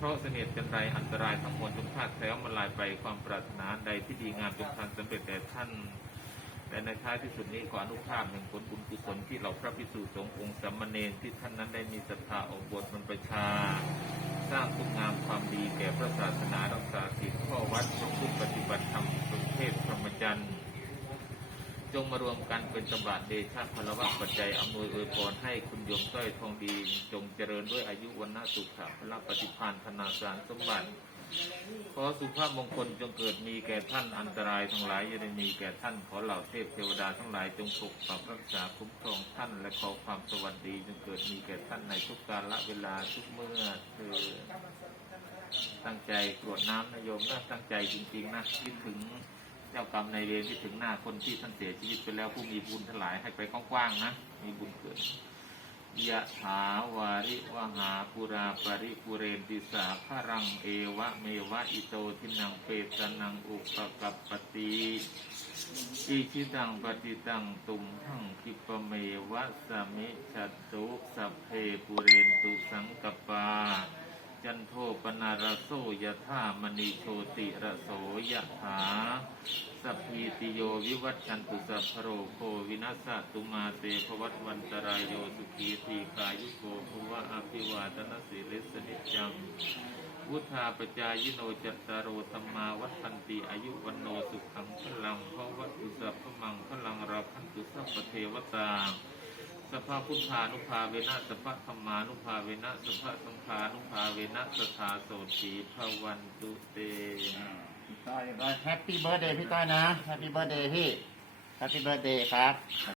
เคราะห์เสน่ห์จันไรอันตรายทั้งมวลจงพลาดแคล้วมาลายไปความปรารถนาใดที่ดีงามจงทันสำเร็จแต่ท่านและในท้ายที่สุดนี้ขออนุภาพแห่งผลบุญกุศลที่เราพระพิสุสงฆ์องค์สัมมาเนรที่ท่านนั้นได้มีศรัทธาออกบวชมันประชา สร้างคุณงามความดีแก่พระศาสนารักษาศีลข้อวัดสมบูรณ์ปฏิบัติธรรมสุเทศพรหมจรรย์ จงมารวมกันเป็นตำราเดชะพลวัตปัจจัยอำนวยอวยพรให้คุณโยมต้อยทองดี จงเจริญด้วยอายุวันนาสุขะพระปฏิพานธนาสารสมบัติขอสุภาพมงคลจงเกิดมีแก่ท่านอันตรายทั้งหลายอย่าได้มีแก่ท่านขอเหล่าเทพเทวดาทั้งหลายจงปกปักรักษาคุ้มครองท่านและขอความสวัสดีจงเกิดมีแก่ท่านในทุกกาลเวลาทุกเมื่อเธอตั้งใจกรวดน้ำนะโยมนะตั้งใจจริงๆนะคิดถึง เจ้ากรรมในเวรคิดถึงหน้าคนที่ท่านเสียชีวิตไปแล้วผู้มีบุญทั้งหลายให้ไปกว้างๆนะ มีบุญเกิดยะถาวาริวหาปุราปริปุเรนติสาพรังเอวะเมวะอิโตทินังเปตนังอุปกัปปติอิชิตังปฏิตังตุมหังคิปเมวะสมิชัตุสัพเพปุเรนตุสังกปา จันโทปนารโสยธามณีโชติระโสยถาสัพพีติโยวิวัตชันตุสัพพโรโควินัสสตุมาเตภวัตวันตรายโยสุขีทีกายุโกภวะอภิวาทนสิริสนิจจังวุธาปจายโนจัตตารโอธรรมาวัฏันติอายุวันโนสุขังพลังเพราะวัตุสัพพมังพลังราพันตุสัพเทวตา สภาพุทธานุภาเวนะสภาธรรมานุภาเวนะสภาสังฆานุภาเวนะสทาโสตีภวันตุเตพี่ต้อยแฮปปี้เบิร์ดเดย์พี่ต้อยนะแฮปปี้เบิร์ดเดย์พี่แฮปปี้เบิร์ดเดย์ครับ